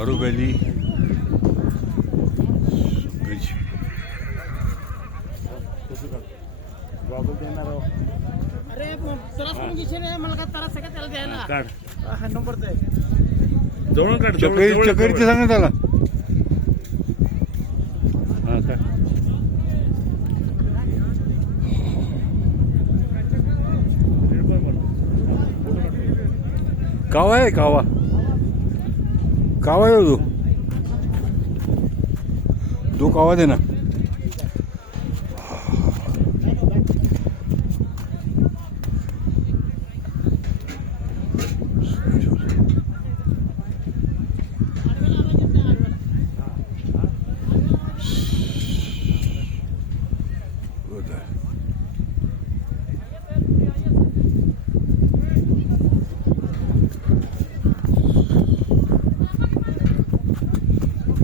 अरुबेली bridge. अरे त्रास कोण घेशील रे मला काय त्रास आहे का त्याला द्यायला काढ हा नंबर दे जवळ काढ चक्करीचे सांगा त्याला. हा काढ कावा आहे कावा. कावा आहे तो. दो कावा दे ना.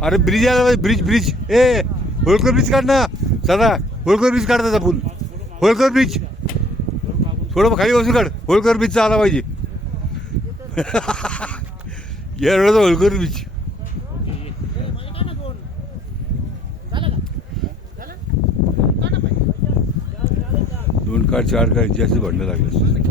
अरे ब्रिज आला ब्रिज ब्रिज. ए होळकर ब्रिज काढ ना सदा. होळकर ब्रिज काढ त्याचा पूल. होळकर ब्रिज थोडं खाली बसून काढ. होळकर ब्रिजचा आला पाहिजे. एवढं होळकर ब्रिज. दोन कार चार कार जास्त भांडणं लागले.